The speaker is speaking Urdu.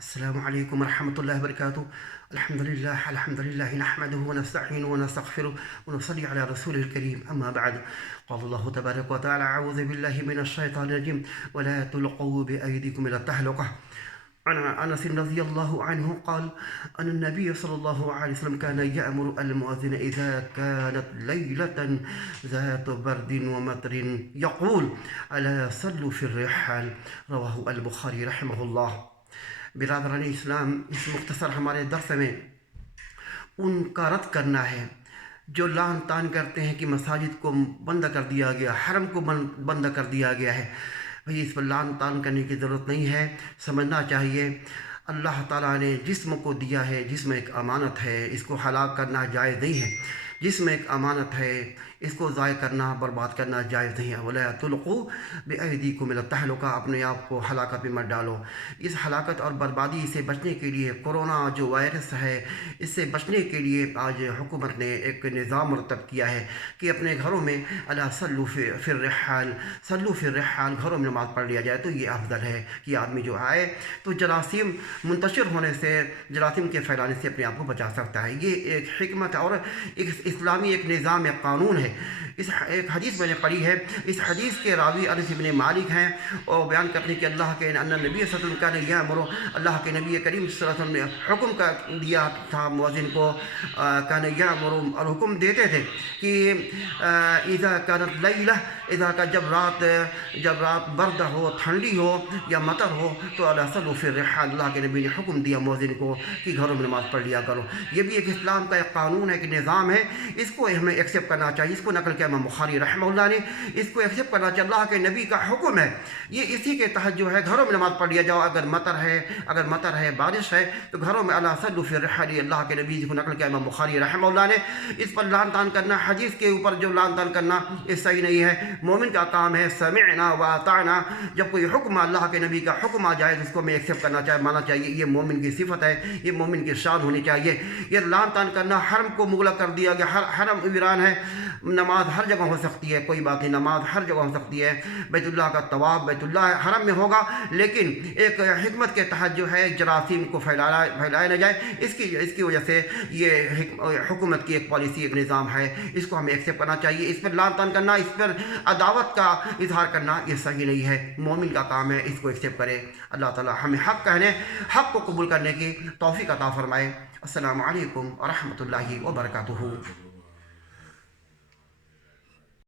السلام عليكم ورحمة الله وبركاته. الحمد لله نحمده ونستعينه ونستغفره ونصلي على رسوله الكريم. أما بعد، قال الله تبارك وتعالى: أعوذ بالله من الشيطان الرجيم ولا تلقوا بأيديكم إلى التهلكة. عن أنس رضي الله عنه قال أن النبي صلى الله عليه وسلم كان يأمر المؤذن إذا كانت ليلة ذات برد ومطر يقول: ألا صلوا في الرحال. رواه البخاری رحمہ اللہ. برادران اسلام، اس مختصر ہمارے درس میں ان کا رد کرنا ہے جو لعن طعن کرتے ہیں کہ مساجد کو بند کر دیا گیا، حرم کو بند کر دیا گیا ہے. بھئی اس پر لعن طعن کرنے کی ضرورت نہیں ہے. سمجھنا چاہیے اللہ تعالیٰ نے جسم کو دیا ہے، جسم ایک امانت ہے، اس کو ہلاک کرنا جائز نہیں ہے. جسم ایک امانت ہے، اس کو ضائع کرنا، برباد کرنا جائز نہیں ہے. وَلَا تُلْقُوا بِأَيْدِيكُمْ إِلَى التَّهْلُكَةِ. اپنے آپ کو ہلاکت میں مت ڈالو. اس ہلاکت اور بربادی سے بچنے کے لیے، کورونا جو وائرس ہے اس سے بچنے کے لیے آج حکومت نے ایک نظام مرتب کیا ہے کہ اپنے گھروں میں الا صلوا فی الرحال، صلوا فی الرحال، گھروں میں نماز پڑھ لیا جائے تو یہ افضل ہے کہ آدمی جو آئے تو جراثیم منتشر ہونے سے، جراثیم کے پھیلانے سے اپنے آپ کو بچا سکتا ہے. یہ ایک حکمت اور ایک اسلامی ایک نظام، ایک قانون ہے. ایک حدیث میں نے پڑھی ہے، اس حدیث کے راوی انس بن مالک ہیں اور بیان کرتے ہیں کہ اللہ کے نبی صلی اللہ علیہ وسلم کا یامر، اللہ کے نبی کریم صلی اللہ علیہ وسلم نے حکم دیا تھا مؤذن کو، کان یامر، اور حکم دیتے تھے کہ اذا کانت لیلہ، اذا کا جب رات برد ہو، ٹھنڈی ہو یا مطر ہو تو الا صلوا فی الرحال، اللہ کے نبی نے حکم دیا مؤذن کو کہ گھروں میں نماز پڑھ لیا کرو. یہ بھی ایک اسلام کا ایک قانون ہے، ایک نظام ہے. اس کو ہمیں ایکسیپٹ کرنا چاہیے. اس کو نقل کیا امام بخاری رحمہ اللہ نے. اس کو ایکسیپٹ کرنا چاہیے. اللہ کے نبی کا حکم ہے، یہ اسی کے تحت جو ہے گھروں میں نماز پڑھ لیا جاؤ. اگر مطر ہے، بارش ہے تو گھروں میں الا صلوا فی الرحال، اللہ کے نبی کو نقل کیا امام بخاری رحمہ اللہ نے. اس پر لعن طعن کرنا، حدیث کے اوپر جو لعن طعن کرنا، یہ صحیح نہیں ہے. مومن کا کام ہے سمعنا واطعنا. جب کوئی حکم اللہ کے نبی کا حکم آ جائے تو اس کو میں ایکسیپٹ کرنا چاہیے، ماننا چاہیے. یہ مومن کی صفت ہے، یہ مومن کی شان ہونی چاہیے. یہ لعن طعن کرنا، حرم کو مغلق کر دیا گیا، حرم ویران ہے. نماز ہر جگہ ہو سکتی ہے، کوئی بات نہیں، نماز ہر جگہ ہو سکتی ہے. بیت اللہ کا طواف بیت اللہ حرم میں ہوگا، لیکن ایک حکمت کے تحت جو ہے جراثیم کو پھیلایا نہ جائے. اس کی وجہ سے یہ حکومت کی ایک پالیسی، ایک نظام ہے، اس کو ہمیں ایکسیپٹ کرنا چاہیے. اس پر لعن طعن کرنا، اس پر عداوت کا اظہار کرنا، یہ صحیح نہیں ہے. مومن کا کام ہے اس کو ایکسیپٹ کرے. اللہ تعالی ہمیں حق کہنے، حق کو قبول کرنے کی توفیق عطا فرمائے. السلام علیکم ورحمۃ اللہ وبرکاتہ.